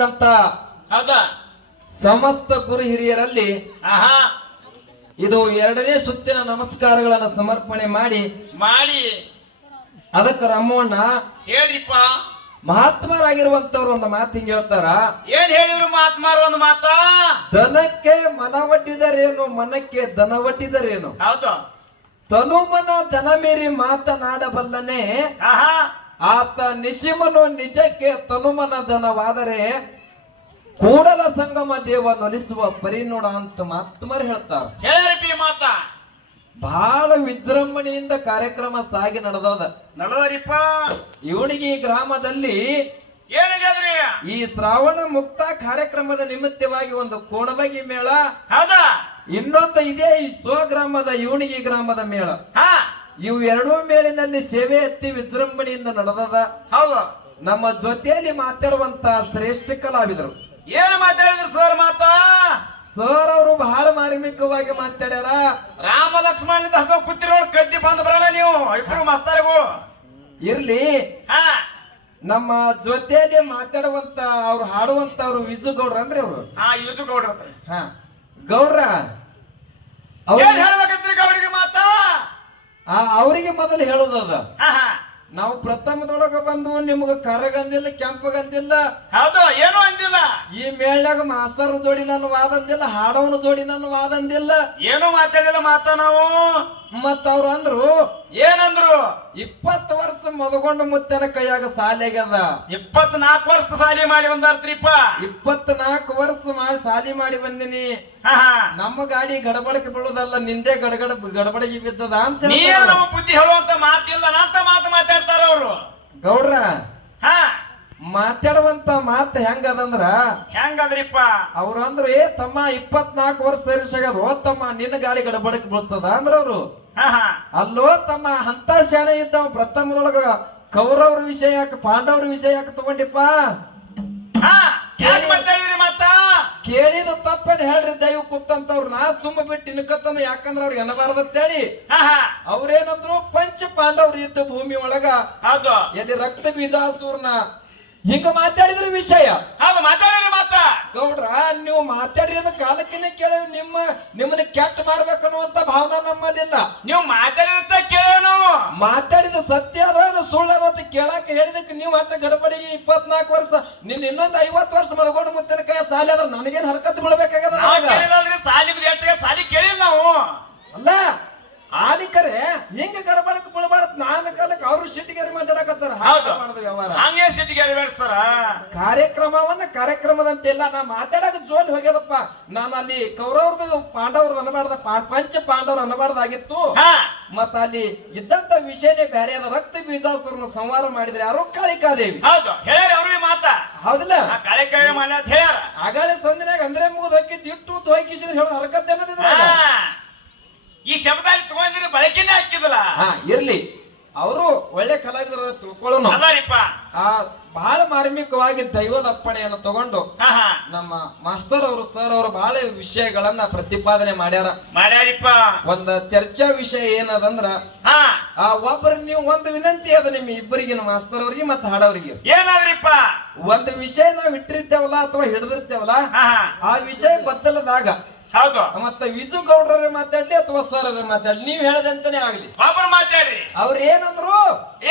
ಹೌದಾ ಸಮಸ್ತ ಗುರು ಹಿರಿಯರಲ್ಲಿ ಆಹಾ ಇದು ಎರಡನೇ ಸುತ್ತಿನ ನಮಸ್ಕಾರಗಳನ್ನು ಸಮರ್ಪಣೆ ಮಾಡಿ ಅದಕ್ಕೆ ರಮ್ಮಣ್ಣ ಹೇಳ್ರಿಪ್ಪ ಮಹಾತ್ಮರಾಗಿರುವಂತವ್ರು ಒಂದು ಮಾತು ಹಿಂಗ ಹೇಳ್ತಾರ. ಏನ್ ಹೇಳಿದ್ರು ಮಹಾತ್ಮಾರು ಒಂದು ಮಾತ? ದನಕ್ಕೆ ಮನ ಒಟ್ಟಿದರೇನು, ಮನಕ್ಕೆ ದನ ಒಟ್ಟಿದರೇನು. ಹೌದು. ತನುಮನ ದನ ಮೀರಿ ಮಾತನಾಡಬಲ್ಲನೆ ಆಹಾ ಆತ ನಿಶಿಮನು ನಿಜಕ್ಕೆ ತನುಮನ ದನವಾದರೆ ಕೂಡಲ ಸಂಗಮ ದೇವ ನಲಿಸುವ ಪರಿನೋಡ ಅಂತ ಮಹಾತ್ಮರು ಹೇಳ್ತಾರ. ಹೇಳ್ರಿಪಿ ಮಾತ ಬಹಳ ವಿಜೃಂಭಣೆಯಿಂದ ಕಾರ್ಯಕ್ರಮ ಸಾಗಿ ನಡೆದರಿಪ್ಪ. ಇವಣಿಗೆ ಗ್ರಾಮದಲ್ಲಿ ಏನಿದ್ರಿ ಈ ಶ್ರಾವಣ ಮುಕ್ತ ಕಾರ್ಯಕ್ರಮದ ನಿಮಿತ್ತವಾಗಿ ಒಂದು ಕೋಣಬಗಿ ಮೇಳ, ಹೌದಾ, ಇನ್ನೊಂದು ಇದೇ ಈ ಸ್ವಗ್ರಾಮದ ಇವಣಿಗೆ ಗ್ರಾಮದ ಮೇಳ. ಇವು ಎರಡೂ ಮೇಳಿನಲ್ಲಿ ಸೇವೆ ಎತ್ತಿ ವಿಜೃಂಭಣೆಯಿಂದ ನಡೆದದ. ಹೌದು. ನಮ್ಮ ಜೊತೆಯಲ್ಲಿ ಮಾತಾಡುವಂತ ಶ್ರೇಷ್ಠ ಕಲಾವಿದರು ಏನು ಮಾತಾಡಿದ್ರು ಸರ್ ಮಾತ? ಸರ್ ಅವರು ಬಹಳ ಮಾರ್ಮಿಕವಾಗಿ ಮಾತಾಡ್ಯಾರ. ರಾಮ ಲಕ್ಷ್ಮಣ ಹಸ ಕೂತಿರೋ ಕದ್ದಿ ಬಂದ್ ಬರೋಣ ನೀವು ಇಬ್ರು ಮಸ್ತಾರಿಗಳು ಇರ್ಲಿ. ನಮ್ಮ ಜೊತೆಯಲ್ಲಿ ಮಾತಾಡುವಂತ ಅವ್ರು ಹಾಡುವಂತ ಅವ್ರು ವಿಜು ಗೌಡ್ರ ಅಂದ್ರೆ ಅವರು. ಯುಜು ಗೌಡ್ರ. ಗೌಡ್ರ ಹೇಳ್ಬೇಕಂತ್ರಿ ಗೌಡ್ರಿಗೆ ಮಾತ? ಅವರಿಗೆ ಮೊದಲು ಹೇಳುದದ. ನಾವು ಪ್ರಥಮದೊಳಗ ಬಂದು ನಿಮ್ಗ ಕರಗಂದಿಲ್ಲ, ಕೆಂಪಗಂದಿಲ್ಲ, ಹೌದು, ಏನು ಅಂದಿಲ್ಲ. ಈ ಮೇಳ್ಯಾಗ ಮಾಸ್ತರ್ ಜೋಡಿ ನನ್ನ ವಾದಂದಿಲ್ಲ, ಹಾಡವನ ಜೋಡಿ ನನ್ನ ವಾದಂದಿಲ್ಲ, ಏನು ಮಾತಾಡಿಲ್ಲ ಮಾತ ನಾವು. ಮತ್ತ ಅವ್ರು ಅಂದ್ರು, ಏನಂದ್ರು? 20 ವರ್ಷ ಮೊದಗೊಂಡು ಮುತ್ತನ ಕೈಯಾಗ ಸಾಲಿ ಆಗ್ಯದ. 24 ವರ್ಷ ಸಾಲಿ ಮಾಡಿ ಬಂದಾರ್ತ್ರಿಪ್ಪ. 24 ವರ್ಷ ಮಾಡಿ ಸಾಲಿ ಮಾಡಿ ಬಂದಿನಿ. ನಮ್ಮ ಗಾಡಿ ಗಡಬಡಕ್ಕೆ ಬೀಳುದಲ್ಲ, ನಿಂದೆ ಗಡಬಡಿಗೆ ಬಿದ್ದದ ಅಂತ ನಮ್ಮ ಬುದ್ಧಿ ಹೇಳುವಂತ ಮಾತಿಲ್ಲ ಅಂತ ಮಾತು ಮಾತಾಡ್ತಾರ ಅವರು. ಗೌಡ್ರ ಮಾತಾಡುವಂತ ಮಾತು ಹೆಂಗದಂದ್ರ ಹೆಂಗದ್ರಿಪ್ಪ? ಅವ್ರು ಅಂದ್ರು, ತಮ್ಮ 24 ವರ್ಷ ಸೇರಿಸಾಗದು ತಮ್ಮ, ನಿನ್ನ ಗಾಡಿ ಗಡಬಡಕ್ ಬೀಳ್ತದ ಅಂದ್ರ ಅವ್ರು. ಅಲ್ಲೋ ತಮ್ಮ, ಅಂತ ಶಾಣೆ ಇದ್ದವ ಪ್ರಥಮದೊಳಗ ಕೌರವ್ರ ವಿಷಯ ಯಾಕೆ, ಪಾಂಡವ್ರ ವಿಷಯ ಯಾಕೆ ತಗೊಂಡಿಪ್ಪ? ಕೇಳಿದ ತಪ್ಪನ್ ಹೇಳ್ರಿ ದೈವ ಕೂತಂತವ್ರು. ನಾ ಸುಮ್ಮ ಬಿಟ್ಟು ಇನ್ಕತ್ತನ, ಯಾಕಂದ್ರ ಅವ್ರಿಗೆ ಅನ್ನಬಾರ್ದತ್ತೇಳಿ ಅವ್ರೇನಂದ್ರು, ಪಂಚ ಪಾಂಡವ್ರು ಇದ್ದ ಭೂಮಿ ಒಳಗ ಎಲ್ಲಿ ರಕ್ತ ಬೀಜಾಸೂರ್ನ ಹಿಂಗ ಮಾತಾಡಿದ್ರ ವಿಷಯ. ಮಾತಾಡಿರಿ ಮಾತ. ಗೌಡ್ರ ನೀವು ಮಾತಾಡಿದ ಕಾಲಕ್ಕಿನ ಕೇಳ, ನಿಮ್ಮನ್ನ ಕೆಟ್ಟ ಮಾಡ್ಬೇಕನ್ನುವಂತ ಭಾವನಾ ನಮ್ಮಲ್ಲಿಲ್ಲ. ನೀವು ಮಾತಾಡಿದ ಕೇಳ, ನಾವು ಮಾತಾಡಿದ ಸತ್ಯ ಅದ ಸುಳ್ಳು ಅದ ಅಂತ ಕೇಳಾಕ ಹೇಳಿದಕ್ಕೆ ನೀವು ಅಟ್ಟ ಗಡಬಡಿಗೆ 24 ವರ್ಷ, ನಿನ್ನ ಇನ್ನೊಂದು 50 ವರ್ಷ ಮದಗೊಂಡು ಮುತ್ತಿನ ಕೈ ಸಾಲಿ ಆದ್ರೆ ನನಗೇನ್ ಹರಕತ್ ಬೀಳ್ಬೇಕಾಗದ? ಸಾಲಿ ಕೇಳಿಲ್ಲ ನಾವು. ಅಲ್ಲ ಆದಿಕರೆ ಹಿಂಗ ಗಡಬಡಕ್ ಬೀಳ್ಬಾರ್ದು. ನಾನು ಕಾಲಕ್ಕೆ ಅವ್ರು ಸಿಟ್ಟಿಗೆರಿ ಮಾತಾಡಕತ್ತಾರ. ವ್ಯವಹಾರ ಹಂಗೆ ಸಿಟ್ಟಿಗೆರಿ ಬೇಡ್ಸರ. ಕಾರ್ಯಕ್ರಮದಂತೆಲ್ಲ ನಾ ಮಾತಾಡಕ ಜೋಲ್ ಹೋಗ್ಯದಪ್ಪ. ನಾನು ಅಲ್ಲಿ ಕೌರವ್ರದ್ದು ಪಾಂಡವ್ರದ್ದು ಅನ್ನಬಾರ್ದ, ಪಂಚ ಪಾಂಡವ್ರು ಅನ್ನಬಾರ್ದಾಗಿತ್ತು. ಮತ್ತ ಅಲ್ಲಿ ಇದ್ದಂತ ವಿಷಯನೇ ಬೇರೆ ಅದ. ರಕ್ತ ಬೀಜಾಸುರನ ಸಂಹಾರ ಮಾಡಿದ್ರೆ ಯಾರು? ಕಾಳಿಕಾದೇವಿ. ಹೌದು, ಹೇಳ್ಯಾರ ಅವ್ರಿಗೆ ಮಾತ. ಹೌದಿಲ್ಲ? ಕಾಳಿಕಾದೇವಿ ಮಾಡ ಹೇಳ್ಯಾರ. ಆಗಾಳೆ ಸಂದಿನಾಗ ಅಂದ್ರೆ ಮುಗಿದು ಹೋಗಿದ್ದು ಇಟ್ಟು ತೋಯ್ಕಿಸಿದ್ರೆ ಹೇಳೋ ಹರಕತ್ತೆ ಅನ್ನೋದಿದ್ರ. ಈ ಶಬ್ದಲ್ಲಿ ತಗೊಂಡಿದ್ರೆ ಬಳಕೆನೇ ಹಾಕಿದಲ್ಲ. ಇರ್ಲಿ, ಅವರು ಒಳ್ಳೆ ಕಲಾವಿದರ ತಿಳ್ಕೊಳ್ಳೋಣ. ಬಹಳ ಮಾರ್ಮಿಕವಾಗಿ ದೈವದ ಅಪ್ಪಣೆಯನ್ನು ತಗೊಂಡು ನಮ್ಮ ಮಾಸ್ತರ್ ಅವರು ಸರ್ ಅವರು ಬಹಳ ವಿಷಯಗಳನ್ನ ಪ್ರತಿಪಾದನೆ ಮಾಡ್ಯಾರಿಪ್ಪ. ಒಂದ ಚರ್ಚಾ ವಿಷಯ ಏನದಂದ್ರ, ಒಬ್ಬರು ನೀವು ಒಂದು ವಿನಂತಿ ಅದ ನಿಮ್ಮ ಇಬ್ಬರಿಗೆ, ಮಾಸ್ತರ್ ಅವ್ರಿಗೆ ಮತ್ತೆ ಹಾಡವ್ರಿಗೆ. ಏನಾದ್ರಿಪ್ಪ? ಒಂದು ವಿಷಯ ನಾವ್ ಇಟ್ಟಿರ್ತೇವಲ್ಲ ಅಥವಾ ಹಿಡಿದಿರ್ತೇವಲ್ಲ, ಆ ವಿಷಯ ಬದಲದಾಗ ಹೌದು, ಮತ್ತೆ ವಿಜು ಗೌಡ್ರ ಮಾತಾಡ್ಲಿ ಅಥವಾ ಸರ್ ಮಾತಾಡ್ಲಿ, ನೀವ್ ಹೇಳದಂತಾನೆ ಆಗ್ಲಿ, ಒಬ್ಬರು ಮಾತಾಡ್ರಿ. ಅವ್ರ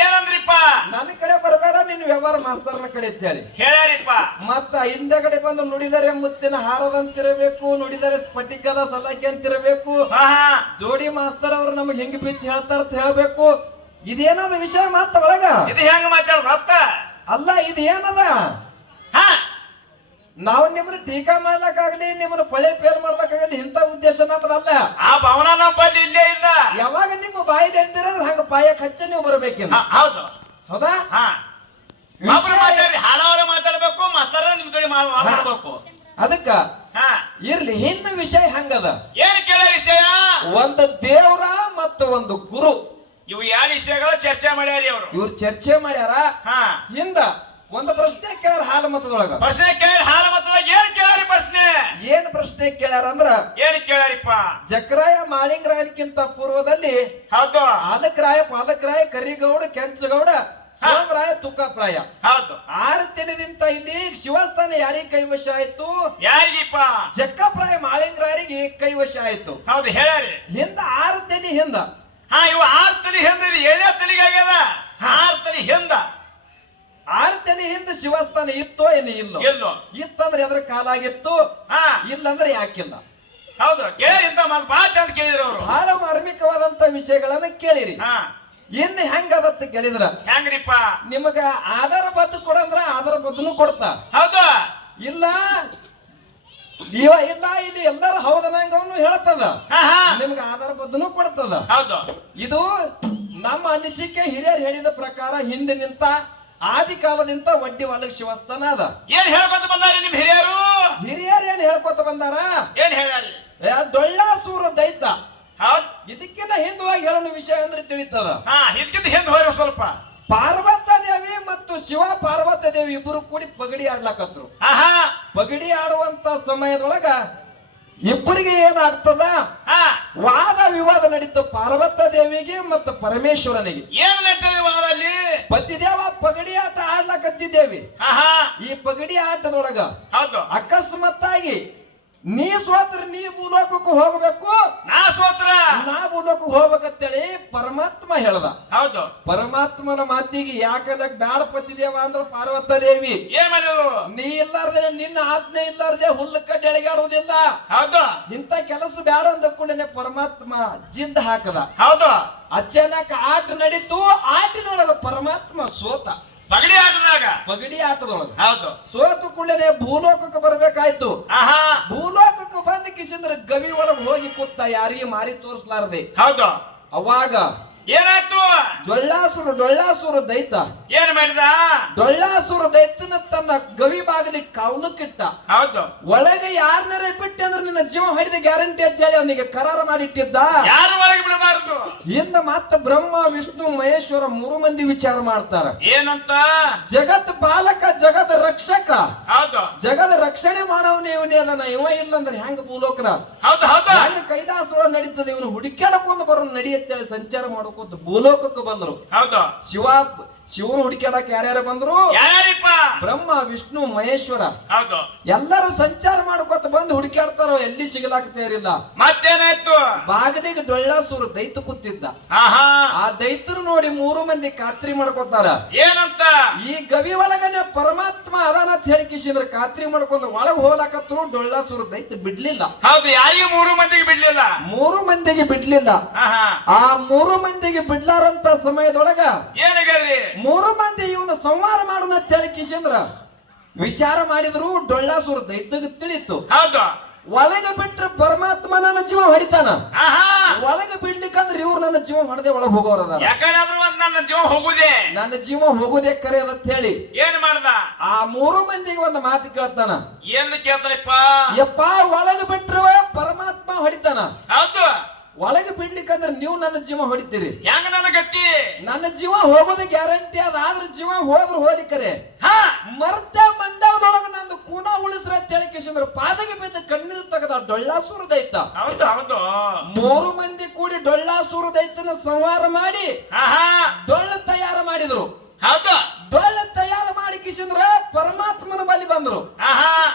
ಏನಂದ್ರಿಪ್ಪ? ನನ್ನ ಕಡೆ ಬರಬೇಡ, ನಿನ್ ವ್ಯವಹಾರ ಮಾಸ್ತರ್ನ ಕಡೆ ಅಂತ ಹೇಳಿ ಹೇಳ್ಯಾರಿಪ್ಪ. ಮತ್ತ ಹಿಂದಗಡೆ ಬಂದು ನುಡಿದರೆ ಮುತ್ತಿನ ಹಾರದಂತಿರಬೇಕು, ನುಡಿದರೆ ಸ್ಫಟಿಕದ ಸಲಾಕೆ ಅಂತಿರಬೇಕು, ಜೋಡಿ ಮಾಸ್ತರ್ ಅವ್ರು ನಮಗ್ ಹಿಂಗ್ ಬಿಚ್ಚಿ ಹೇಳ್ತಾರ ಅಂತ ಹೇಳ್ಬೇಕು. ಇದೇನದ ವಿಷಯ ಮಾತ ಒಳಗ? ಇದು ಹೆಂಗ ಮಾತಾಡ ಅಲ್ಲ, ಇದು ಏನದ? ನಾವು ನಿಮ್ಮನ್ನ ಟೀಕಾ ಮಾಡ್ಲಕ್ಕಾಗ್ಲಿ, ನಿಮ್ಮನ್ನ ಪಳೆ ಪೇರ್ ಮಾಡ್ಲಕ್ಕಾಗಲಿ, ಇಂಥ ಉದ್ದೇಶ ನಮ್ಮದಲ್ಲ. ಆ ಭಾವನಾ ನಮ್ಮ ಬಳಿ ಇಲ್ಲೇ ಇಲ್ಲ. ಯಾವಾಗ ನಿಮ್ಮ ಬಾಯಿಲಿ ಎಂದಿರಂದ್ರೆ ಹಂಗ ಬಾಯಕ್ ಹಚ್ಚಿ ನೀವು ಬರ್ಬೇಕಿಲ್ಲ. ಹೌದು, ಹೌದಾ? ಹಾಡವರ ಮಾತಾಡ್ಬೇಕು, ಮಾಸ್ತರ ನಿಮ್ ಜೋಡಿ ಮಾತಾಡ್ಬೇಕು. ಅದಕ್ಕ ಇರ್ಲಿ, ಇನ್ನ ವಿಷಯ ಹಂಗದ. ಏನ್ ಕೇಳ ವಿಷಯ? ಒಂದು ದೇವ್ರ ಮತ್ತು ಒಂದು ಗುರು, ಇವು ಯಾವ ವಿಷಯಗಳು ಚರ್ಚೆ ಮಾಡ್ಯಾರಿ ಅವರು. ಇವ್ರು ಚರ್ಚೆ ಮಾಡ್ಯಾರ. ಹಿಂದ ಒಂದು ಪ್ರಶ್ನೆ ಕೇಳ್ಯಾರ ಹಾಲ ಮತದೊಳಗ. ಪ್ರಶ್ನೆ ಕೇಳಿ ಹಾಲ ಮತದೊಳಗ ಏನ್ ಕೇಳ್ಯಾರಿ? ಪ್ರಶ್ನೆ ಏನ್ ಪ್ರಶ್ನೆ ಕೇಳ್ಯಾರ ಅಂದ್ರ, ಏನ್ ಕೇಳ್ಯಾರಿಪ್ಪ? ಜಕರಾಯ ಮಾಳಿಂಗರಾಯಕ್ಕಿಂತ ಪೂರ್ವದಲ್ಲಿ ಹೌದು, ಆಲಕರಾಯ ಪಾಲಕರಾಯ ಕರಿಗೌಡ ಕೆಂಚಗೌಡ ಸೋಮರಾಯ ತುಕ್ಕಪ್ರಾಯ. ಹೌದು 6 ದಿನದಿಂದ ಇಲ್ಲಿ ಶಿವಸ್ಥಾನ ಯಾರಿಗೆ ಕೈವಶ ಆಯ್ತು? ಯಾರಿಗಿಪ್ಪ? ಜಕ್ಕಪ್ರಾಯ ಮಾಳಿಂಗರಾಯರಿಗೆ ಕೈವಶ ಆಯ್ತು. ಹೌದು ಹೇಳ್ಯಾರಿ. ಹಿಂದ 6 ದಿನ ಹಿಂದ ಇವ 6 ತಲಿ ಹಿಂದ 7ನೇ ತಲಿಗೆ ಆಗ್ಯದ. 6 ತಲಿ ಹಿಂದ 6 ದಿನ ಹಿಂದ ಶಿವಸ್ಥಾನ ಇತ್ತೋ ಏನು ಇಲ್ಲೋ? ಇಲ್ಲೋ. ಇತ್ತಂದ್ರೆ ಎದ್ರ ಕಾಲ ಆಗಿತ್ತು, ಇಲ್ಲಂದ್ರೆ ಯಾಕಿಲ್ಲ? ಹೌದು ಕೇಳಿ ಇಂತ ಮಾತು ಬಹಳ ಚಂದ ಕೇಳಿದ್ರು ಅವರು. ಬಹಳ ಮಾರ್ಮಿಕವಾದಂತ ವಿಷಯಗಳನ್ನ ಕೇಳಿರಿ. ಇನ್ನು ಹೆಂಗದತ್ತ ಕೇಳಿದ್ರ ಹೆಂಗ್ರಿಪ್ಪ? ನಿಮಗ ಆಧಾರ ಬದ್ದು ಕೊಡಂದ್ರ ಆಧಾರ ಬದ್ದನು ಕೊಡ್ತಾ. ಹೌದು ಇಲ್ಲ ಇಲ್ಲ ಇಲ್ಲಿ ಎಲ್ಲರೂ ಹೌದನಂಗವನು ಹೇಳ್ತದ, ನಿಮ್ಗ ಆಧಾರ ಬದ್ದನು ಕೊಡ್ತದ. ಹೌದು ಇದು ನಮ್ಮ ಅನಿಸಿಕೆ ಹಿರಿಯರು ಹೇಳಿದ ಪ್ರಕಾರ ಹಿಂದೆ ನಿಂತ ಆದಿ ಕಾಲದಿಂದ ವಡ್ಡಿ ಒಳಗ್ ಶಿವಸ್ಥಾನ ಅದ. ಏನ್ ಹೇಳ್ಕೊತ ಬಂದಾರ ನಿಮ್ ಹಿರಿಯರು? ಹಿರಿಯರು ಏನ್ ಹೇಳ್ಕೊತ ಬಂದಾರ? ಏನ್ ಹೇಳ್ಯಾರಿ? ಡೊಳ್ಳಾಸೂರ ದೈತ. ಹೌದ್ ಇದಕ್ಕಿಂತ ಹಿಂದವಾಗಿ ಹೇಳೋ ವಿಷಯ ಅಂದ್ರೆ ತಿಳಿತದ. ಇದಕ್ಕಿಂತ ಹಿಂದೆ ಹೋಯ್ರು ಸ್ವಲ್ಪ. ಪಾರ್ವತ ದೇವಿ ಮತ್ತು ಶಿವ ಪಾರ್ವತ ದೇವಿ ಇಬ್ಬರು ಕೂಡಿ ಪಗಡಿ ಆಡ್ಲಾಕತ್ರು. ಪಗಡಿ ಆಡುವಂತ ಸಮಯದೊಳಗ ಇಬ್ಬರಿಗೆ ಏನಾಗ್ತದ? ವಾದ ವಿವಾದ ನಡೀತು ಪಾರ್ವತ ದೇವಿಗೆ ಮತ್ತು ಪರಮೇಶ್ವರನಿಗೆ. ಏನ್ ನಡೀತದೆ ವಾದ ಅಲ್ಲಿ? ಪತಿದೇವ ಪಗಡಿ ಆಟ ಆಡ್ಲಾಕತ್ತಿದ್ದೇವಿ. ಈ ಪಗಡಿ ಆಟದೊಳಗ ಹೌದು ಅಕಸ್ಮಾತ್ತಾಗಿ ನೀ ಸೋತ್ರ ನೀ ಭೂಲೋಕಕ್ಕೆ ಹೋಗ್ಬೇಕು, ನಾ ಸೋತ್ರ ನಾ ಭೂಲೋಕಕ್ಕೆ ಹೋಗ್ಬೇಕಂತೇಳಿ ಪರಮಾತ್ಮ ಹೇಳ್ದ. ಹೌದು ಪರಮಾತ್ಮನ ಮಾತಿಗೆ ಯಾಕಲಕ್ ಬ್ಯಾಡ ಪತಿದೇವ ಅಂದ್ರ ಪಾರ್ವತ ದೇವಿ ಏನ್ ಮಾಡಿದ್ರು? ನೀ ಇಲ್ಲಾರ್ದೆ ನಿನ್ನ ಆಜ್ಞೆ ಇಲ್ಲಾರ್ದೆ ಹುಲ್ಲು ಕಡ್ಡಿ ಎಳಗಾಡುವುದಿಲ್ಲ, ಹೌದು ಇಂತ ಕೆಲಸ ಬ್ಯಾಡ ಅಂದ ಕೂಡಲೇ ಪರಮಾತ್ಮ ಜಿದ್ದ ಹಾಕದ. ಹೌದು ಅಚಾನಕ್ ಆಟ ನಡೀತು. ಆಟಿನೊಳಗ ಪರಮಾತ್ಮ ಸೋತ. ಪಗಡಿ ಆಟದಾಗ ಪಗಡಿ ಆಟದೊಳಗ ಹೌದು ಸೋತು ಕೂಡಲೇ ಭೂಲೋಕಕ್ಕೆ ಬರ್ಬೇಕಾಯ್ತು. ಭೂಲೋಕಕ್ಕೆ ಬಂದ ಕಿಸಿಂದ್ರ ಗವಿ ಒಳಗ್ ಹೋಗಿ ಕೂತ ಯಾರಿಗೆ ಮಾರಿ ತೋರಿಸ್ಲಾರ್ದೆ. ಹೌದು ಅವಾಗ ಏನಾಯ್ತು? ಡೊಳ್ಳಾಸುರ ದೈತ ಏನ್ ಮಾಡಿದ? ಡೊಳ್ಳಾಸುರ ದೈತನ ತನ್ನ ಗವಿ ಬಾಗಿಲಿ ಕಾವಲಕ್ಕಿಟ್ಟ. ಹೌದು ಒಳಗೆ ಯಾರನ್ನಾರ ಬಿಟ್ಟೆ ಅಂದ್ರೆ ನಿನ್ನ ಜೀವ ಹಿಡಿದ ಗ್ಯಾರಂಟಿ ಅಂತ ಹೇಳಿ ಅವನಿಗೆ ಕರಾರ ಮಾಡಿಟ್ಟಿದ್ದ. ಯಾರು ಒಳಗೆ ಬಿಡಬಾರದು. ಇನ್ನ ಮತ್ತ ಬ್ರಹ್ಮ ವಿಷ್ಣು ಮಹೇಶ್ವರ 3 ಮಂದಿ ವಿಚಾರ ಮಾಡ್ತಾರ. ಏನಂತ? ಜಗತ್ ಪಾಲಕ ಜಗತ್ ರಕ್ಷಕ. ಹೌದು ಜಗದ ರಕ್ಷಣೆ ಮಾಡವನೇ ಇವನೇ ಅದನ್ನ. ಇವ ಇಲ್ಲ ಅಂದ್ರೆ ಹೆಂಗ ಭೂಲೋಕನ? ಹೌದು ಹೌದು ಹೆಂಗ ಕೈಲಾಸದೊಳ ನಡೀತದೆ? ಇವನು ಹುಡುಕ್ಯಾಡಕೊಂಡು ಬರೋ ನಡಿಯತ್ತೇಳಿ ಸಂಚಾರ ಮಾಡ್ಕೊಂತ ಭೂಲೋಕಕ್ಕೆ ಬಂದ್ರು. ಹೌದು ಶಿವನು ಹುಡುಕ್ಯಾಡಕ್ ಯಾರ್ಯಾರು ಬಂದ್ರು? ಯಾರ್ಯಾರಿಪ್ಪ? ಬ್ರಹ್ಮ ವಿಷ್ಣು ಮಹೇಶ್ವರ. ಹೌದು ಎಲ್ಲರೂ ಸಂಚಾರ ಮಾಡ್ಕೊತ ಬಂದು ಹುಡುಕ್ಯಾಡ್ತಾರೋ, ಎಲ್ಲಿ ಸಿಗಲಾಕ್ತೇರಿಲ್ಲ. ಮತ್ತೇನಾಯ್ತು? ಬಾಗದಿಗೆ ಡೊಳ್ಳಾಸುರ ದೈತ ಕೂತಿದ್ದ. ಆ ದೈತರು ನೋಡಿ 3 ಮಂದಿ ಖಾತ್ರಿ ಮಾಡ್ಕೊತಾರ. ಏನಂತ? ಈ ಗವಿ ಒಳಗನೆ ಪರಮಾತ್ಮ ಅದಾನ ಅಂತ ಹೇಳಿ ಕಿಸಿದ್ರ ಖಾತ್ರಿ ಮಾಡ್ಕೊಂಡ್ರ ಒಳಗ್ ಹೋಲಾಕತ್ರು. ಡೊಳ್ಳಾಸುರ ದೈತ ಬಿಡ್ಲಿಲ್ಲ. ಹೌದು ಯಾರಿಗೂ 3 ಮಂದಿಗೆ ಬಿಡ್ಲಿಲ್ಲ. 3 ಮಂದಿಗೆ ಬಿಡ್ಲಿಲ್ಲ. ಆ 3 ಮಂದಿಗೆ ಬಿಡ್ಲಾರಂತ ಸಮಯದೊಳಗ ಏನಾಗ್ರಿ? 3 ಮಂದಿ ಇವನು ಸಂಹಾರ ಮಾಡೋಣ ಅಂತ ಹೇಳಿ ಕಿಸಿಂದ್ರ ವಿಚಾರ ಮಾಡಿದ್ರು. ಡೊಳ್ಳಾಸುರ ದೈತ್ಯಗೆ ತಿಳಿತು. ಹೌದು ಒಳಗೆ ಬಿಟ್ರೆ ಪರಮಾತ್ಮ ನನ್ನ ಜೀವ ಹೊಡಿತಾನ, ಒಳಗೆ ಬಿಡ್ಲಿಕ್ಕಂದ್ರೆ ಇವ್ರು ನನ್ನ ಜೀವ ಹೊಡೆದೇ ಒಳಗೆ ಹೋಗೋರದ. ಯಾಕಂದ್ರೆ ನನ್ನ ಜೀವ ಹೋಗುದೇ, ನನ್ನ ಜೀವ ಹೋಗುದೇ ಕರೆ ಅಂತ ಹೇಳಿ ಏನ್ ಮಾಡ್ದ? ಆ 3 ಮಂದಿಗೆ ಒಂದು ಮಾತು ಕೇಳ್ತಾನ. ಏನ್ ಕೇಳ್ತಾರಪ್ಪ? ಯಪ್ಪ ಒಳಗೆ ಬಿಟ್ರೆ ಪರಮಾತ್ಮ ಹೊಡಿತಾನ, ಹೌದು ಒಳಗೆ ಬಿಡ್ಲಿಕ್ಕಂದ್ರೆ ನೀವು ನನ್ನ ಜೀವ ಹೊಡಿತೀರಿ. ಹೆಂಗ ನನ್ನ ಗಟ್ಟಿ? ನನ್ನ ಜೀವ ಹೋಗೋದು ಗ್ಯಾರಂಟಿ ಅದ. ಆದ್ರೆ ಜೀವ ಹೋದ್ರು ಹೋಲಿಕರೆ ಮರ್ತ ಮಂಡಲದೊಳಗ ನಂದು ಕೂನ ಉಳಿಸ್ರ ಅಂತ ಹೇಳಿ ಕಿಸಿಂದ್ರ ಪಾದಗೆ ಬಿದ್ದ ಕಣ್ಣೀರು ತೆಗೆದ ಡೊಳ್ಳಾಸುರ ದೈತ. ಹೌದು ಹೌದು 3 ಮಂದಿ ಕೂಡಿ ಡೊಳ್ಳಾಸುರ ದೈತನ ಸಂಹಾರ ಮಾಡಿ ಡೊಳ್ಳು ತಯಾರು ಮಾಡಿದ್ರು. ಹೌದು ಡೊಳ್ಳು ತಯಾರು ಮಾಡಿ ಕಿಸಿಂದ್ರ ಪರಮಾತ್ಮನ ಬಳಿ ಬಂದ್ರು.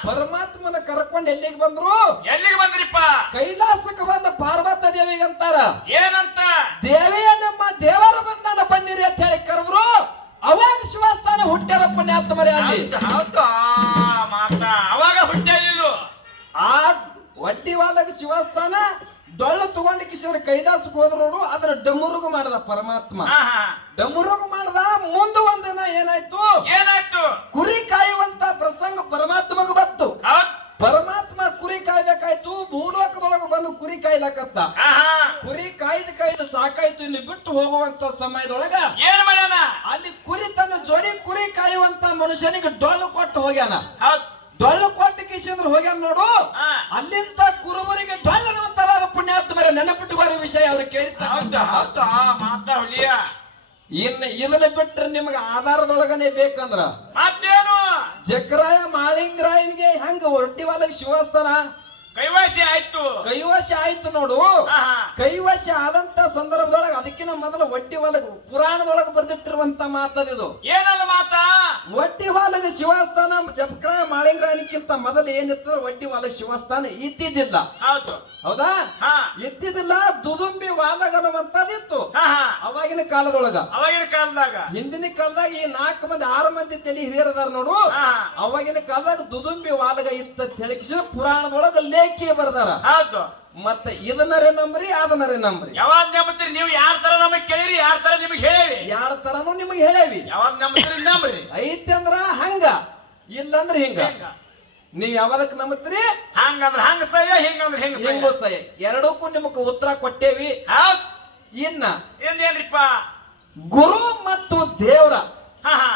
ಪರಮಾತ್ಮನ ಕರ್ಕೊಂಡು ಎಲ್ಲಿಗೆ ಬಂದ್ರು? ಎಲ್ಲಿಗೆ ಬಂದ್ರಿಪ್ಪ? ಕೈಲಾಸಕ್ಕೆ ಬಂದ ಪಾರ್ವತ ದೇವಿಗೆ ಅಂತಾರ. ಏನಂತ? ದೇವಿಯ ನಮ್ಮ ದೇವರ ಬಂದಾನ ಬನ್ನಿರಿ ಅಂತ ಹೇಳಿ ಕರೆದ್ರು. ಅವಾಗ ಶಿವಸ್ಥಾನ ಹುಟ್ಟ್ಯಾರ ಪುಣ್ಯಾತ್ಮರೇ. ಹೌದು ಮಾತಾ ಅವಾಗ ಹುಟ್ಟಿದ್ದು. ಆ ಒಡ್ಡಿವಾದಾಗ ಶಿವಸ್ಥಾನ ಡೊಳ್ಳು ತಗೊಂಡು ಕಿಸಿದ್ರೆ ಕೈಲಾಸಕ್ಕೆ ಹೋದ್ರು ನೋಡು. ಅದನ್ನ ಡಮುರುಗು ಮಾಡದ ಪರಮಾತ್ಮ. ಡಮುರುಗು ಮಾಡದ. ಮುಂದೆ ಒಂದಿನ ಏನಾಯ್ತು? ಕುರಿ ಕಾಯುವಂತ ಪ್ರಸಂಗ ಪರಮಾತ್ಮಗ ಬಂತು. ಪರಮಾತ್ಮ ಕುರಿ ಕಾಯ್ಬೇಕಾಯ್ತು. ಭೂಲೋಕದೊಳಗೆ ಬಂದು ಕುರಿ ಕಾಯ್ಲಕತ್ತ. ಕುರಿ ಕಾಯ್ದು ಸಾಕಾಯ್ತು. ಇಲ್ಲಿ ಬಿಟ್ಟು ಹೋಗುವಂತ ಸಮಯದೊಳಗ ಏನ್ ಮಾಡ್ಯಾನ? ಅಲ್ಲಿ ಕುರಿ ತನ್ನ ಜೋಡಿ ಕುರಿ ಕಾಯುವಂತ ಮನುಷ್ಯನಿಗೆ ಡೊಳ್ಳು ಕೊಟ್ಟು ಹೋಗ್ಯಾನ. ಡೊಳ್ಳು ಕೊಟ್ಟು ಕಿಸಿಂದ್ರ ಹೋಗ್ಯಾನ ನೋಡು. ಅಲ್ಲಿಂದ ಕುರುಬರಿಗೆ ಡೊಳ್ಳು ಅಂತಾರ. ಪುಣ್ಯಾತ್ಮರ ನೆನಪಿಟ್ಟುವ ವಿಷಯ ಅವ್ರು ಕೇಳ್ತಾರೆ. ಇನ್ನು ಇದನ್ನ ಬಿಟ್ರೆ ನಿಮ್ಗೆ ಆಧಾರದೊಳಗನೆ ಬೇಕಂದ್ರ ಮತ್ತೇನು? ಜಕ್ರಾಯ ಮಾಳಿಂಗರಾಯನ್ಗೆ ಹೆಂಗ ಒಡ್ಡಿವಾದಾಗ ಶಿವಸ್ಥಾನ ಕೈವಾಸಿ ಆಯ್ತು. ಕೈವಶ ಆಯ್ತು ನೋಡು. ಆಹಾ. ಕೈವಶ ಆದಂತ ಸಂದರ್ಭದೊಳಗ ಅದಕ್ಕಿಂತ ಮೊದಲು ಒಟ್ಟಿ ಹೊಲಗ ಪುರಾಣದೊಳಗ ಬರ್ದಿಟ್ಟಿರುವಂತ ಮಾತದಿದು. ಏನಲ್ಲ ಮಾತಾ? ಒಟ್ಟಿ ಹೊಲಗ ಶಿವಸ್ಥಾನ ಜಪಕ್ರ ಮಾಳಿಂಗ್ರಾಯನಿಕ್ಕಿಂತ ಮೊದಲು ಏನಿರ್ತದ ಒಟ್ಟಿ ಹೊಲಗ ಶಿವಸ್ಥಾನ ಇದ್ದಿದ್ದಿಲ್ಲ. ಹೌದು. ಹೌದಾ? ಹಾ. ಇದ್ದಿದ್ದಿಲ್ಲ. ದುದುಂಬಿ ವಾಲಗ ಅನ್ನುವಂತದಿತ್ತು ಆಹಾ. ಅವಾಗಿನ ಕಾಲದೊಳಗ. ಅವಾಗಿನ ಕಾಲದಾಗ ಹಿಂದಿನ ಕಾಲದಾಗ ಈ 4 ಮಂದಿ 6 ಮಂದಿ ತಲೆ ಹಿರಿಯರದಾರ ನೋಡು. ಆಹಾ. ಅವಾಗಿನ ಕಾಲದಾಗ ದುದುಂಬಿ ವಾಲಗ ಇತ್ತ ಹೇಳಿಕ್ಷ ಪುರಾಣದೊಳಗ ಲೇಖಿ ಬರ್ದಾರ. ಹೌದು. ಮತ್ತೆ ಇದನ್ನರೇ ನಂಬ್ರಿ ಅದನ್ನರೇ ನಂಬ್ರಿ. ಯಾವಾಗ ನಂಬತ್ತೀರಿ ನೀವು? ಯಾರ ತರ ನಮಗ್ ಕೇಳಿರಿ, ಯಾರ ತರ ನಿಮಗ್ ಹೇಳೇವಿ? ಯಾರ ತರನು ನಿಮಗೆ ಹೇಳೇವಿ. ಯಾವಾಗ ನಂಬತ್ತೀರಿ ನಂಬ್ರಿ. ಐತಿ ಅಂದ್ರ ಹಂಗ, ಇಲ್ಲಂದ್ರ ಹಿಂಗ. ನೀವ್ ಯಾವದಕ್ ನಂಬತ್ತೀರಿ? ಹಂಗಂದ್ರ ಹಂಗ ಸಹ್ಯ, ಹಿಂಗಂದ್ರ ಹಿಂಗ ಹಿಂಗು ಸಹ್ಯ. ಎರಡಕ್ಕೂ ನಿಮಗ್ ಉತ್ತರ ಕೊಟ್ಟೇವಿ. ಹೌದ್. ಇನ್ನ ಏನ್ರಿಪ್ಪ? ಗುರು ಮತ್ತು ದೇವ್ರ ಹಾ ಹಾ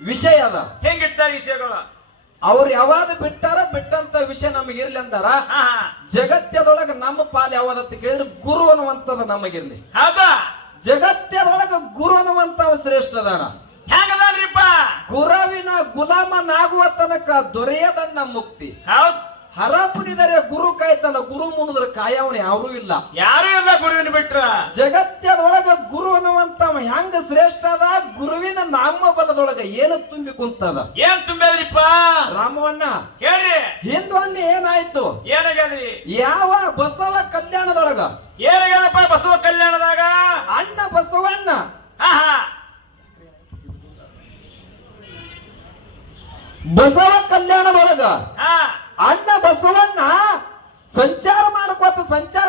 ವಿಷಯ ಅದ. ಹೆಂಗಿಟ್ಟಾರ ವಿಷಯಗಳು? ಅವ್ರು ಯಾವಾಗ ಬಿಟ್ಟಂತ ವಿಷಯ ನಮಗ್ ಇರ್ಲಿ ಅಂದಾರ. ಹಾ ಹಾ ಜಗತ್ಯದೊಳಗ ನಮ್ಮ ಪಾಲ್ ಯಾವದತ್ತ ಕೇಳಿದ್ರೆ ಗುರು ಅನ್ನುವಂಥದ್ದು ನಮಗಿರ್ಲಿ. ಹೌದಾ? ಜಗತ್ಯದೊಳಗ ಗುರು ಅನ್ನುವಂತ ಶ್ರೇಷ್ಠ ಅದಾನ. ಹೆಂಗದಾನ್ರಿಪ್ಪ? ಗುರುವಿನ ಗುಲಾಮನಾಗುವ ತನಕ ದೊರೆಯದನ್ನ ಮುಕ್ತಿ. ಹೌದ್. ಹರ ಪುಡಿದರೆ ಗುರು ಕಾಯ್ತಾನ, ಗುರು ಮುಣಿದ್ರೆ ಕಾಯವನ ಯಾರೂ ಇಲ್ಲ. ಯಾರು ಇಲ್ಲ ಗುರುವಿನ ಬಿಟ್ರ. ಜಗತ್ಯದೊಳಗ ಗುರು ಅನ್ನುವಂತ ಹೆಂಗ ಶ್ರೇಷ್ಠ ಅದ. ಗುರುವಿನ ನಾಮ ಬಲದೊಳಗ ಏನು ತುಂಬಿ ಕುಂತದ? ಏನ್ ತುಂಬ್ಯಾದ್ರಿಪ್ಪ? ರಾಮವಣ್ಣ ಹೇಳ್ರಿ. ಹಿಂದೊಮ್ಮೆ ಏನಾಯ್ತು? ಏನಾಗ್ಯಾದ್ರಿ? ಯಾವ ಬಸವ ಕಲ್ಯಾಣದೊಳಗ ಏನಾಗ್ಯಾದಪ್ಪ ಬಸವ ಕಲ್ಯಾಣದಾಗ? ಅಣ್ಣ ಬಸವಣ್ಣ ಹಾ ಹಾ ಬಸವ ಕಲ್ಯಾಣದೊಳಗ ಹಾ ಅಣ್ಣ ಬಸವಣ್ಣ ಸಂಚಾರ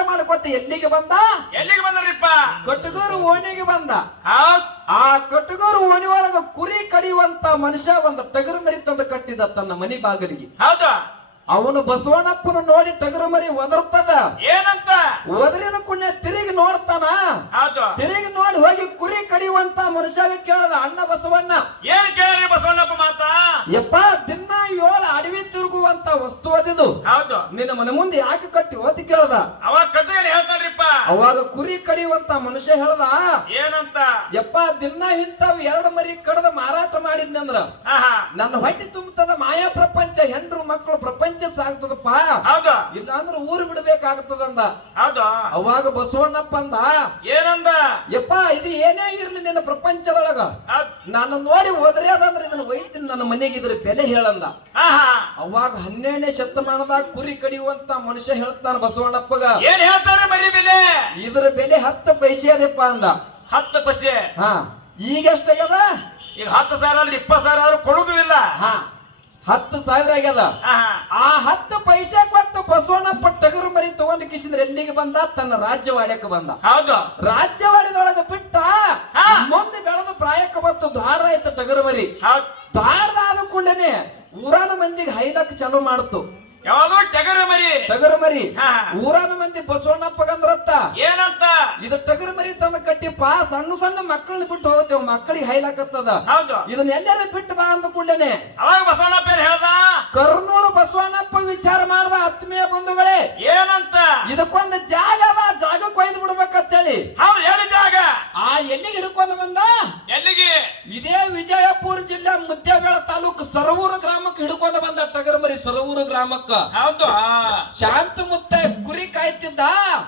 ಮಾಡ್ಕೋತ ಎಲ್ಲಿಗೆ ಬಂದ? ಎಲ್ಲಿಗೆ ಬಂದ್ರಿಪ್ಪ? ಕಟಗೂರು ಓಣಿಗೆ ಬಂದ. ಹೌದ್. ಆ ಕಟಗೂರು ಓಣಿ ಒಳಗ ಕುರಿ ಕಡಿಯುವಂತ ಮನುಷ್ಯ ಒಂದ ಟಗರು ಮರಿ ತಂದು ಕಟ್ಟಿದ ತನ್ನ ಮನಿ ಬಾಗಿಲಿಗೆ. ಹೌದಾ? ಅವನು ಬಸವಣ್ಣಪ್ಪನ ನೋಡಿ ಟಗರು ಮರಿ ಒದರ್ತದ. ಏನಂತ? ಒದರಿದ ಕುಣ್ಯ ತಿರುಗಿ ನೋಡ್ತಾನ. ಹೌದು. ತಿರುಗಿ ನೋಡಿ ಹೋಗಿ ಕುರಿ ಕಡಿಯುವಂತ ಮನುಷ್ಯಾಗ ಕೇಳದ ಅಣ್ಣ ಬಸವಣ್ಣ. ಏನ್ ಕೇಳ್ರಿ ಬಸವಣ್ಣಪ್ಪ ಮಾತಾ? ಯಪ್ಪ, ದಿನ 7 ಅಡವಿ ತಿರುಗುವಂತ ವಸ್ತು ಅದಿದು. ಹೌದು. ನಿನ್ನ ಮನೆ ಮುಂದೆ ಯಾಕೆ ಕಟ್ಟಿ ಓದಿ ಕೇಳ್ದ. ಅವಾಗ ಕಟ್ಟಿಗೆ ಹೇಳ್ತಾನ್ರಿಪ್ಪ. ಅವಾಗ ಕುರಿ ಕಡಿಯುವಂತ ಮನುಷ್ಯ ಹೇಳ್ದ ಏನಂತ? ಯಪ್ಪ, ದಿನ ಇಂಥವ್ 2 ಮರಿ ಕಡದ ಮಾರಾಟ ಮಾಡಿದ್ನಂದ್ರ ಆಹಾ ನನ್ನ ಹೊಟ್ಟೆ ತುಂಬತದ. ಮಾಯಾ ಪ್ರಪಂಚ, ಹೆಂಡ್ರು ಮಕ್ಕಳು ಪ್ರಪಂಚ ಸಾಗ್ತದಪ್ಪ. ಹೌದು. ಇಲ್ಲ ಅಂದ್ರೆ ಊರು ಬಿಡ್ಬೇಕಾಗ್ತದಂದ. ಹೌದು. ಅವಾಗ ಬಸವಣ್ಣಪ್ಪ ಅಂದ ಏನಂದ? ಯಪ್ಪ, ಇದು ಏನೇ ಇರ್ಲಿ ನಿನ್ನ ಪ್ರಪಂಚದೊಳಗ ಹೌದ್. ನಾನು ನೋಡಿ ಹೋದ್ರೆ ಅದಂದ್ರೆ ಇದನ್ನ ಒಯ್ತೀನಿ, ನನ್ನ ಮನೆಗೆ ಇದ್ರ ಬೆಲೆ ಹೇಳಂದ. ಆಹಾ ಅವಾಗ 12ನೇ ಶತಮಾನದಾಗ ಕುರಿ ಕಡಿಯುವಂತ ಮನುಷ್ಯ ಹೇಳ್ತಾನ ಬಸವಣ್ಣಪ್ಪಗ, ಏನ್ ಹೇಳ್ತಾರೆ ಮರಿ ಬೆಲೆ? ಇದ್ರ ಬೆಲೆ 10 ಪೈಸೆ ಅದಪ್ಪ ಅಂದ. 10 ಪೈಸೆ? ಹಾ. ಈಗ ಎಷ್ಟಾಗ್ಯದ? ಈಗ 10,000 ಆದ್ರೆ 20,000 ಆದ್ರೂ ಕೊಡುದು ಇಲ್ಲ. ಹಾ, 10,000 ಆಗ್ಯದ. ಆಹಾ ಆ 10 ಪೈಸೆ ಕೊಟ್ಟು ಬಸವಣ್ಣಪ್ಪ ಟಗರು ಮರಿ ತಗೊಂಡು ಕಿಸಿದ್ರೆ ಎಲ್ಲಿಗೆ ಬಂದ? ತನ್ನ ರಾಜ್ಯವಾಡ್ಯಕ್ಕೆ ಬಂದ. ಹೌದು. ರಾಜ್ಯವಾಡಿದೊಳಗೆ ಬಿಟ್ಟ ಹಾ. ಮುಂದೆ ಬೆಳೆದು ಪ್ರಾಯಕ್ಕೆ ಬಂತು. ದ್ವಾರ ಆಯ್ತು ಟಗರು ಮರಿ. ಹೌದ್. ದ್ವಾರದಾದ ಕೂಡಲೇ ಊರಾನ ಮಂದಿಗೆ ಹೈಲಕ್ ಚಾಲು ಮಾಡ್ತು. ಯಾವುದು? ಟಗರು ಮರಿ. ಟಗರು ಮರಿ. ಹಾ. ಊರಾನ ಮಂದಿ ಬಸವಣ್ಣಪ್ಪಗಂದ್ರತ್ತ, ಏನಂತ? ಇದು ಟಗರು ಮರಿ ತಂದ ಕಟ್ಟಿಪ್ಪ, ಸಣ್ಣ ಸಣ್ಣ ಮಕ್ಕಳನ್ನ ಬಿಟ್ಟು ಹೋಗ್ತೇವ, ಮಕ್ಕಳಿಗೆ ಹೈಲಾಕತ್ತದ, ಹೌದು. ಇದನ್ನ ಎಲ್ಲಾರ ಬಿಟ್ಟು ಬಾ ಅಂದ ಕೂಡಲೇ ಅವಾಗ ಬಸವಣ್ಣಪ್ಪ ಏನ್ ಹೇಳ್ದ? ಕರ್ನೂಲು ಬಸವಣ್ಣಪ್ಪ ವಿಚಾರ ಮಾಡ್ದ. ಆತ್ಮೀಯ ಬಂಧುಗಳೇ, ಏನಂತ? ಇದಕ್ಕೊಂದು ಜಾಗ ಅದ, ಜಾಗ ಕೊಯ್ದು ಬಿಡ್ಬೇಕಂತೇಳಿ ಹೌದು. ಎಲ್ಲಿ ಜಾಗ? ಎಲ್ಲಿಗೆ ಹಿಡ್ಕೊಂಡು ಬಂದ? ಎಲ್ಲಿಗೆ? ಇದೇ ವಿಜಯಪುರ ಜಿಲ್ಲೆ ಮುದ್ದೇಬೇಳ ತಾಲೂಕು ಸರವೂರು ಗ್ರಾಮಕ್ಕೆ ಹಿಡ್ಕೊಂಡು ಬಂದ ಟಗರು ಮರಿ. ಸರವೂರು ಗ್ರಾಮಕ್ಕ ಹೌದು. ಶಾಂತ ಮುತ್ತ ಕುರಿ ಕಾಯ್ತಿದ್ದ.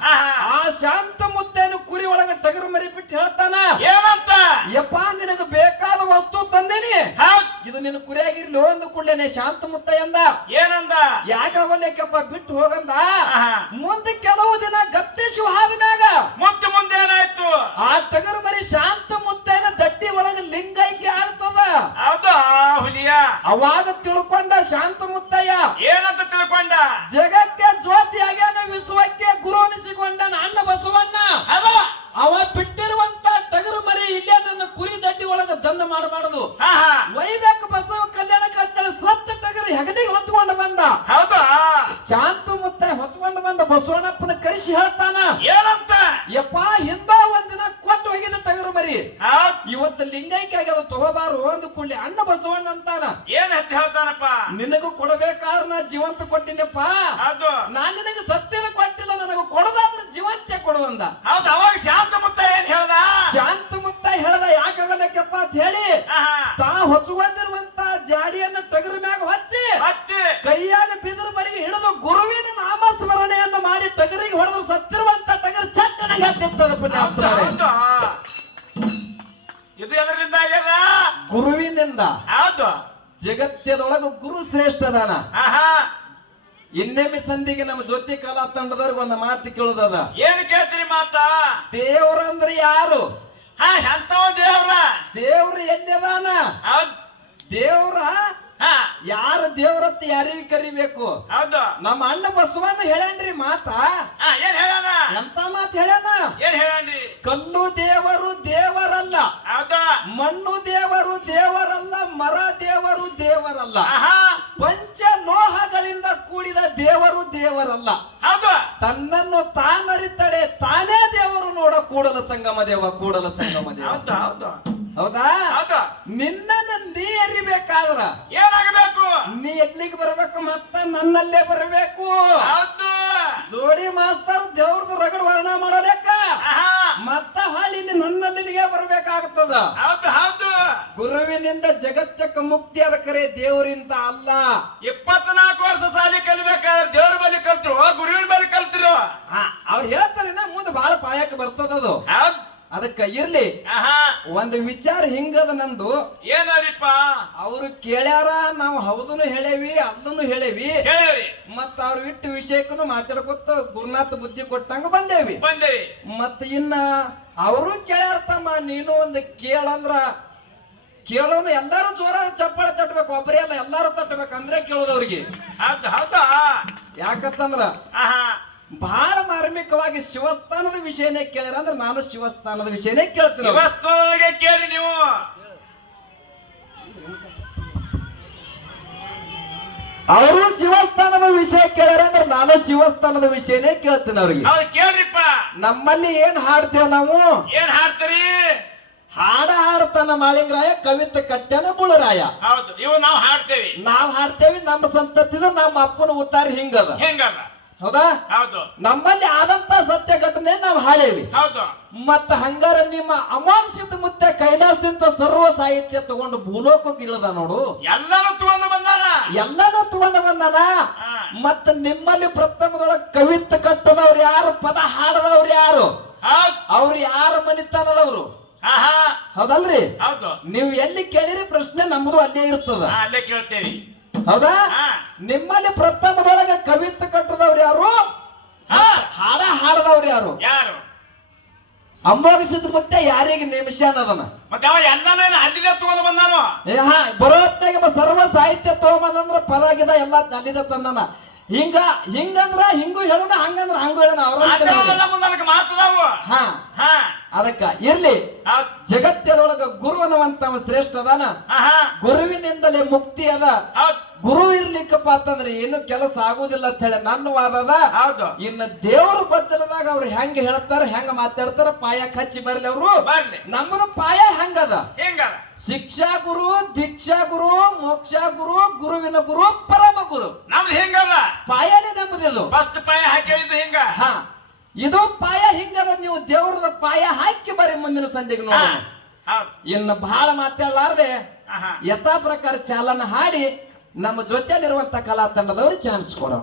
ಆಹಾ. ಆ ಶಾಂತ ಮುತ್ತೇನು ಕುರಿ ಒಳಗ ಟಗರು ಮರಿ ಬಿಟ್ಟು ಹೇಳ್ತಾನ, ಏನಂತ? ಯಪ್ಪ, ನಿನಗೆ ಬೇಕಾದ ವಸ್ತು ತಂದೇನಿ, ಹೌದ್. ಇದು ನಿನ್ನ ಕುರಿಯಾಗಿರ್ಲಿ ಅಂದ ಕೂಡಲೇನೆ ಶಾಂತ ಮುತ್ತ ಎಂದ. ಏನಂದ? ಯಾಕಾಗಲ್ಲಕ್ಕಪ್ಪ ಬಿಟ್ಟು ಹೋಗಂದ. ಆಹಾ. ಮುಂದೆ ಕೆಲವು ದಿನ ಗಪ್ಪಿಸಿ ಹಾದ ಮ್ಯಾಗ ಮುಂದೆ ಏನಾಯ್ತು? ಆ ಟಗರು ಮರಿ ಶಾಂತ ಮುತ್ತೇನ ದಟ್ಟಿ ಒಳಗ ಲಿಂಗೈಕ್ಯ ಆಗ್ತದ. ಹೌದಾ? ಹುಲಿಯ. ಅವಾಗ ತಿಳ್ಕೊಂಡ ಶಾಂತ ಮುತ್ತಯ್ಯ, ಏನಂತ ತಿಳ್ಕೊಂಡ? ಜಗಕ್ಕೆ ಜ್ಯೋತಿ ಆಗ್ಯಾನ, ವಿಶ್ವಕ್ಕೆ ಗುರು ಅನಿಸಿಕೊಂಡ ಅಣ್ಣ ಬಸವಣ್ಣ. ಹೌದು. ಅವ ಬಿಟ್ಟಿರುವಂತ ಟಗರು ಮರಿ ಇಲ್ಲೇ ನನ್ನ ಕುರಿ ದಡ್ಡಿ ಒಳಗ ದನ್ನ ಮಾಡಬಾರದು, ಆಹಾ ವೈಬೇಕು ಬಸವ ಕಲ್ಯಾಣಕ್ಕೆ ಅಂತೇಳಿ ಸತ್ತ ಟಗರು ಹೆಗಲಿಗೆ ಹೊತ್ಕೊಂಡು ಬಂದ. ಹೌದಾ? ಶಾಂತ ಮುತ್ತ ಹೊತ್ಕೊಂಡು ಬಂದ ಬಸವಣ್ಣಪ್ಪನ ಕರೆಸಿ ಹೇಳ್ತಾನ, ಏನಂತ? ಯಪ್ಪ, ಹಿಂದ ಒಂದಿನ ಕೊಟ್ಟು ಹೋಗಿದ ಟಗರು ಮರಿ ಹೌದ್. ಇವತ್ತು ಲಿಂಗೈಕ್ಯ ಆಗ್ಯದ, ತಗೋಬಾರು ಅಂದ ಕೂಡಲೇ ಅಣ್ಣ ಬಸವಣ್ಣ ಅಂತಾನ, ಏನ್ ಹತ್ತಿ ಹೇಳ್ತಾನಪ್ಪ? ನಿನಗೂ ಕೊಡಬೇಕಾದ್ರ ನಾ ಜೀವಂತ ಕೊಟ್ಟಿನಪ್ಪ, ಹೌದು. ನಾನ್ ನಿನಗೆ ಸತ್ಯನ ಕೊಟ್ಟಿಲ್ಲ, ನನಗೆ ಕೊಡೋದಾದ್ರೆ ಜೀವಂತ ಕೊಡುವಂದ. ಹೌದು. ಅವಾಗ ಶಾಂತ ಮುತ್ತ ಏನ್ ಹೇಳ್ದ? ಶಾಂತ ಮುತ್ತ ಹೇಳ್ದ, ಯಾಕಾಗಲ್ಲಕ್ಕಪ್ಪ ಅಂತ ಹೇಳಿ ಆಹಾ ತಾ ಹೊಚ್ಕೊಂಡಿರುವಂತ ಜಾಡಿಯನ್ನ ಟಗರ ಮ್ಯಾಗ ಹಚ್ಚಿ ಹಚ್ಚಿ ಕೈಯಾಗ ಬಿದಿರು ಬಡಿಗೆ ಹಿಡಿದು ಗುರುವಿನ ಜಗತ್ತದೊಳಗ ಗುರು ಶ್ರೇಷ್ಠ ಅದಾನ. ಆಹಾ ಇನ್ನೊಮ್ಮೆ ಸಂಧಿಗೆ ನಮ್ಮ ಜ್ಯೋತಿ ಕಲಾ ತಂಡದವ್ರಿಗೆ ಒಂದು ಮಾತು ಕೇಳುದದ. ಏನ್ ಕೇಳ್ತೀರಿ ಮಾತ? ದೇವ್ರಂದ್ರೆ ಯಾರು? ಎಂತವ ದೇವ್ರ? ದೇವ್ರ ಎಲ್ಲಿದಾನ? ಹೌದ್ ದೇವ್ರ ಹಾ ಯಾರ ದೇವ್ರತ್ತ ಯಾರಿಗೆ ಕರಿಬೇಕು? ಹೌದು. ನಮ್ಮ ಅಣ್ಣ ಬಸವಣ್ಣ ಹೇಳೇನ್ರಿ ಮಾತ. ಏನ್ ಹೇಳಣ? ಎಂತ ಮಾತು ಹೇಳಣ? ಏನ್ ಹೇಳನ್ರಿ? ಕಲ್ಲು ದೇವರು ದೇವರಲ್ಲ, ಹೌದಾ? ಮಣ್ಣು ದೇವರು ದೇವರಲ್ಲ, ಮರ ದೇವರು ದೇವರಲ್ಲ, ಆಹಾ ಪಂಚ ಲೋಹಗಳಿಂದ ಕೂಡಿದ ದೇವರು ದೇವರಲ್ಲ. ಹೌದು. ತನ್ನನ್ನು ತಾನರಿತಡೆ ತಾನೇ ದೇವರು ನೋಡ ಕೂಡಲ ಸಂಗಮ ದೇವ, ಕೂಡಲ ಸಂಗಮ ದೇವ. ಹೌದು ಹೌದು ಹೌದಾ? ಹೌದು. ನಿನ್ನನ್ನ ನೀ ಎರಿಬೇಕಾದ್ರ ಏನಾಗಬೇಕು? ನೀ ಎಲ್ಲಿಗೆ ಬರ್ಬೇಕು? ಮತ್ತ ನನ್ನಲ್ಲೇ ಬರಬೇಕು. ಹೌದು. ಜೋಡಿ ಮಾಸ್ತರ್ ದೇವ್ರದ್ದು ರಗಡ ವರ್ಣ ಮಾಡಲೇಕ ಆಹಾ ಮತ್ತ ಹಾಳಿ ನನ್ನಲ್ಲಿಗೆ ಬರ್ಬೇಕಾಗ್ತದ. ಹೌದು ಹೌದು. ಗುರುವಿನಿಂದ ಜಗತ್ತಕ್ಕೆ ಮುಕ್ತಿ ಅದ ಕರೆ, ದೇವರಿಂದ ಅಲ್ಲ. 24 ವರ್ಷ ಸಾಲಿ ಕಲಿಬೇಕಾದ್ರೆ ದೇವ್ರ ಬಳಿ ಕಲ್ತಿರು, ಗುರುವಿನ ಬಳಿ ಕಲ್ತಿರು. ಅವ್ರು ಹೇಳ್ತಾರೆ ಮುಂದೆ ಬಹಳ ಪಾಯಕ್ಕೆ ಬರ್ತದದು. ಹೌದ್. ಅದಕ್ಕ ಇರ್ಲಿ. ಆಹಾ ಒಂದು ವಿಚಾರ ಹಿಂಗದ ನಂದು. ಏನರಿಪ್ಪ? ಅವ್ರು ಕೇಳ್ಯಾರ, ನಾವು ಹೌದನು ಹೇಳೇವಿ ಅದನ್ನು ಹೇಳೇವಿ, ಹೇಳೇವಿ. ಮತ್ತ ಅವ್ರ ಇಟ್ಟು ವಿಷಯಕ್ಕೂ ಮಾತಾಡ್ಕೊತ ಗುರುನಾಥ ಬುದ್ಧಿ ಕೊಟ್ಟಂಗ ಬಂದೇವಿ. ಮತ್ತ ಇನ್ನ ಅವರು ಕೇಳ್ಯಾರ, ತಮ್ಮ ನೀನು ಒಂದು ಕೇಳಂದ್ರ ಕೇಳೋನು ಎಲ್ಲಾರು ಜೋರ ಚಪ್ಪಾಳೆ ತಟ್ಟಬೇಕು, ಒಬ್ಬರೇ ಅಲ್ಲ ಎಲ್ಲಾರು ತಟ್ಟಬೇಕು ಅಂದ್ರೆ ಕೇಳೋದವ್ರಿಗೆ. ಹೌದು ಹೌದಾ? ಯಾಕಂತಂದ್ರ ಆಹಾ ಬಹಳ ಮಾರ್ಮಿಕವಾಗಿ ಶಿವಸ್ಥಾನದ ವಿಷಯನೇ ಕೇಳ್ಯಾರ ಅಂದ್ರೆ ನಾನು ಶಿವಸ್ಥಾನದ ವಿಷಯನೇ ಕೇಳ್ತೀನಿ. ಶಿವಸ್ಥಾನಕ್ಕೆ ಕೇಳಿ ನೀವು. ಅವರು ಶಿವಸ್ಥಾನದ ವಿಷಯ ಕೇಳ್ಯಾರ ಅಂದ್ರೆ ನಾನು ಶಿವಸ್ಥಾನದ ವಿಷಯನೇ ಕೇಳ್ತೀನಿ ಅವ್ರಿಗೆ. ಹೌದು ಕೇಳ್ರಿಪ್ಪ. ನಮ್ಮಲ್ಲಿ ಏನ್ ಹಾಡ್ತೇವ ನಾವು? ಏನ್ ಹಾಡ್ತೀರಿ? ಹಾಡ್ತಾನ ಮಾಳಿಂಗರಾಯ, ಕವಿತೆ ಕಟ್ಟ್ಯಾನ ಬುಳರಾಯ. ಹೌದು, ಇವು ನಾವು ಹಾಡ್ತೇವಿ. ನಾವ್ ಹಾಡ್ತೇವಿ, ನಮ್ಮ ಸಂತತಿದ ನಮ್ಮ ಅಪ್ಪನ ಉತ್ತಾರ ಹಿಂಗದ. ಹೆಂಗಲ್ಲ? ಹೌದಾ? ಹೌದು. ನಮ್ಮಲ್ಲಿ ಆದಂತ ಸತ್ಯ ಘಟನೆ ನಾವು ಹಾಡೇವಿ. ಹೌದು. ಮತ್ತ ಹಂಗಾರ ನಿಮ್ಮ ಅಮಾಂಸಿತ ಮುತ್ತೆ ಕೈಲಾಸದಿಂದ ಸರ್ವ ಸಾಹಿತ್ಯ ತಗೊಂಡು ಭೂಲೋಕಕ್ಕೆ ಇಳದ ನೋಡು. ಎಲ್ಲಾನು ತಗೊಂಡು ಬಂದಾನ. ಎಲ್ಲಾನು ತಗೊಂಡು ಬಂದಾನ. ಮತ್ತ ನಿಮ್ಮಲ್ಲಿ ಪ್ರಥಮದೊಳಗ ಕವಿತೆ ಕಟ್ಟದವ್ರು ಯಾರು? ಪದ ಹಾಡದವ್ರು ಯಾರು? ಅವ್ರು ಯಾರ ಮನಿತನದವ್ರು? ಹೌದಲ್ರಿ? ಹೌದು. ನೀವು ಎಲ್ಲಿ ಕೇಳಿರಿ ಪ್ರಶ್ನೆ ನಮ್ದು ಅಲ್ಲೇ ಇರ್ತದ. ಅಲ್ಲೇ ಕೇಳ್ತೇವಿ. ಹೌದಾ? ನಿಮ್ಮಲ್ಲಿ ಪ್ರಥಮದೊಳಗ ಕವಿತೆ ಕಟ್ಟದವ್ರು ಯಾರು? ಹಾಡದವ್ರು ಯಾರು? ಯಾರು? ಅಮೋಘಸಿದ ಮತ್ತೆ ಯಾರಿಗೆ ನೇಮಿಸ್ಯಾನ ಅದನ್ನ? ಮತ್ತೆ ಅವ ಎಲ್ಲಾನು ಅಲ್ಲಿದೆ ತಗೊಂಡು ಬಂದಾನು. ಬರೋತ್ನಾಗ ಸರ್ವ ಸಾಹಿತ್ಯ ತಗೊಂಬಂದ್ರ ಪದ ಗಿದ ಎಲ್ಲ ಅಲ್ಲಿದ ತಂದಾನ. ಹಿಂಗಂದ್ರ ಹಿಂಗೂ ಹೇಳೋಣ, ಹಂಗಂದ್ರ ಹಂಗ ಹೇಳೋಣ. ಅವ್ರ ಮಾತದಾವು. ಅದಕ್ಕ ಇರ್ಲಿ. ಜಗತ್ತದೊಳಗ ಗುರು ಅನ್ನುವಂತ ಶ್ರೇಷ್ಠ ಅದಾನ. ಗುರುವಿನಿಂದಲೇ ಮುಕ್ತಿ ಅದ. ಗುರು ಇರ್ಲಿಕ್ಕಪ್ಪ ಅಂತಂದ್ರೆ ಏನು ಕೆಲಸ ಆಗುದಿಲ್ಲ ಅಂತ ಹೇಳಿ ನನ್ನ ವಾದದ. ಇನ್ನು ದೇವರು ಬರ್ತದಾಗ ಅವ್ರು ಹೆಂಗ ಹೇಳ್ತಾರ, ಹೆಂಗ ಮಾತಾಡ್ತಾರ, ಪಾಯ ಹಚ್ಚಿ ಬರ್ಲಿ ಅವರು. ನಮ್ಮದು ಪಾಯ ಹೆಂಗದ? ಶಿಕ್ಷಾ ಗುರು, ದೀಕ್ಷಾ ಗುರು, ಮೋಕ್ಷ ಗುರು, ಗುರುವಿನ ಗುರು, ಪರಮ ಗುರು. ನಮ್ದು ಹೆಂಗದ ಪಾಯನೇ ನಮ್ಮದು. ಫಸ್ಟ್ ಪಾಯ ಹಾಕಿದ್ದು ಹಿಂಗ. ಇದು ಪಾಯ ಹಿಂಗದ. ನೀವು ದೇವರದ ಪಾಯ ಹಾಕಿ ಬರ್ರಿ ಮುಂದಿನ ಸಂಜೆಗೆ ನೋಡೋಣ. ಇನ್ನು ಬಹಳ ಮಾತಾಡಲಾರ್ದೆ ಯಥಾ ಪ್ರಕಾರ ಚಾಲನ ಹಾಡಿ ನಮ್ಮ ಜೊತೆಯಲ್ಲಿರುವಂತ ಕಲಾ ತಂಡದವ್ರಿಗೆ ಚಾನ್ಸ್ ಕೊಡೋಣ.